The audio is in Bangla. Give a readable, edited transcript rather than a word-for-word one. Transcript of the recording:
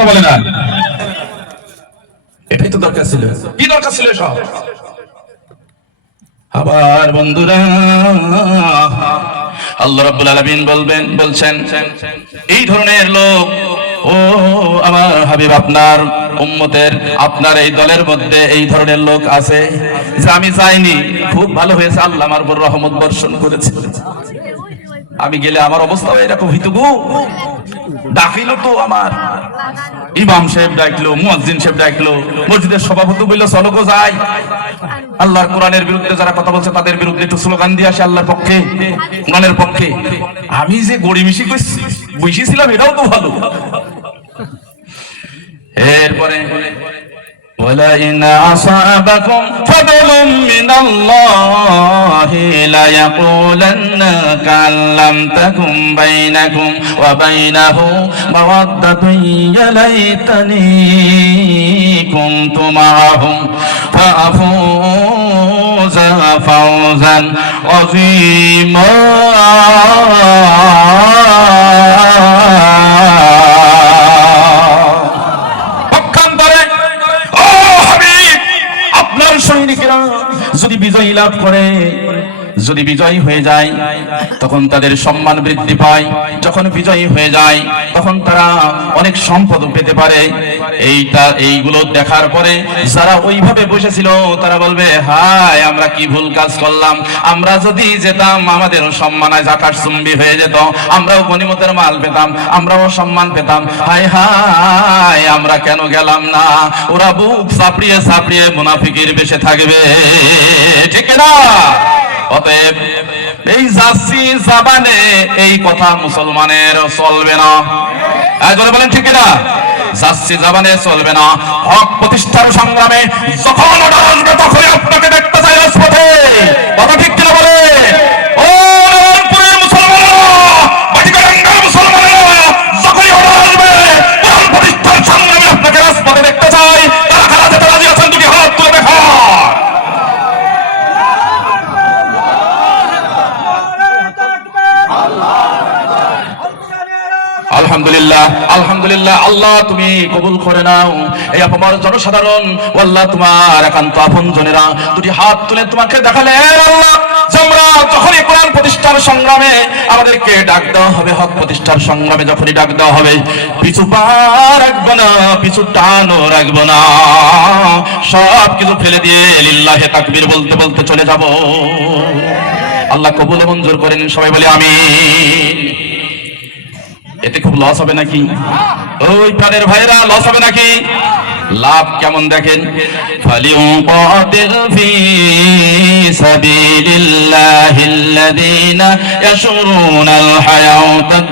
কথা বলে না। এটাই তো দরকার ছিল। কি দরকার ছিল সব? আবার বন্ধুরা আল্লাহ রাব্বুল আলামিন বলছেন এই ধরনের লোক, ও আমার হাবিব, আপনার উম্মতের, আপনার এই দলের মধ্যে এই ধরনের লোক আছে যে আমি চাইনি, খুব ভালো হয়েছে আল্লাহ আমার উপর রহমত বর্ষণ করেছে, আমি গেলে আমার অবস্থা এরকম হইতো গো। ডাকিল তো আমার ইমাম সাহেব, ডাকলো মুয়াজ্জিন সাহেব, ডাকলো মসজিদের সভাপতি, বললো চলো গো যাই, আল্লাহর কোরআনের বিরুদ্ধে যারা কথা বলছে তাদের বিরুদ্ধে একটু স্লোগান দিয়ে আসে আল্লাহর পক্ষে, কোরআনের পক্ষে। আমি যে গড়িমিশি বসেছিলাম এটাও তো ভালো। এরপরে وَلَئِنْ أَصَابَكُمْ فَضْلٌ مِّنَ اللَّهِ لَيَقُولَنَّ كَأَن لَّمْ تَكُن بَيْنَكُمْ وَبَيْنَهُ مَوَدَّةٌ يَا لَيْتَنِي كُنتُ مَعَهُمْ فَأَفُوزَ فَوْزًا عَظِيمًا। সৈনিকেরা যদি বিজয় লাভ করে, যদি বিজয়ী হয়ে যায় তখন তাদের সম্মান বৃদ্ধি পায়, যখন বিজয়ী হয়ে যায় তখন তারা অনেক সম্পদ পেতে পারে। এইগুলো দেখার পরে যারা ওইভাবে বসেছিল তারা বলবে, হায় আমরা কি ভুল কাজ করলাম, আমরা যদি যেতাম আমাদের সম্মান আজ আকাশচুম্বী হয়ে যেত, আমরাও গনিমতের মাল পেতাম, আমরাও সম্মান পেতাম, হায় হায় আমরা কেন গেলাম না। ওরা বুক চাপড়িয়ে চাপড়িয়ে মুনাফিকের বেশে থাকবে, ঠিক না? অতএব এই জাসি জাবানে এই কথা মুসলমানের চলবে না। জোরে বলেন ঠিক না? জাসি জাবানে চলবে না। হক প্রতিষ্ঠার সংগ্রামে যখন ওটা আসবে তখনই আপনাকে দেখতে চাই রাজপথে। কথা ঠিক কিনা বলে? ও রংপুরের মুসলমানেরা, বাটিকারাঙ্গার মুসলমানেরা, যখনই ওটা আসবে হক প্রতিষ্ঠার সংগ্রামে আপনাকে রাজপথে দেখতে চাই। তারা কারা যেতে রাজি আছেন দুটি হাত তুলে দেখা। আলহামদুলিল্লাহ, আলহামদুলিল্লাহ। আল্লাহ তুমি কবুল করে নাও এই অপমার জনসাধারণ, আল্লাহ তোমার একান্ত আপনজনেরা দুটি হাত তুলে তোমাকে দেখালে আল্লাহ, আমরা যখনই কোরআন প্রতিষ্ঠার সংগ্রামে আমাদেরকে ডাক দেওয়া হবে, হক প্রতিষ্ঠার সংগ্রামে যখনই ডাক দেওয়া হবে, পিছু পা রাখবো না, পিছু টানও রাখবো না, সব কিছু ফেলে দিয়ে লিল্লাহে তাকবীর বলতে বলতে চলে যাব। আল্লাহ কবুল মঞ্জুর করেন, সবাই বলি আমিন। এতে খুব লস হবে নাকি? ওই প্রাণের ভাইরা লস হবে নাকি? লাভ কেমন দেখেন, ফালিউকাতিল ফি সাবিলিল্লাহিল্লাযীনা ইয়াশরুনাল হায়াতাদ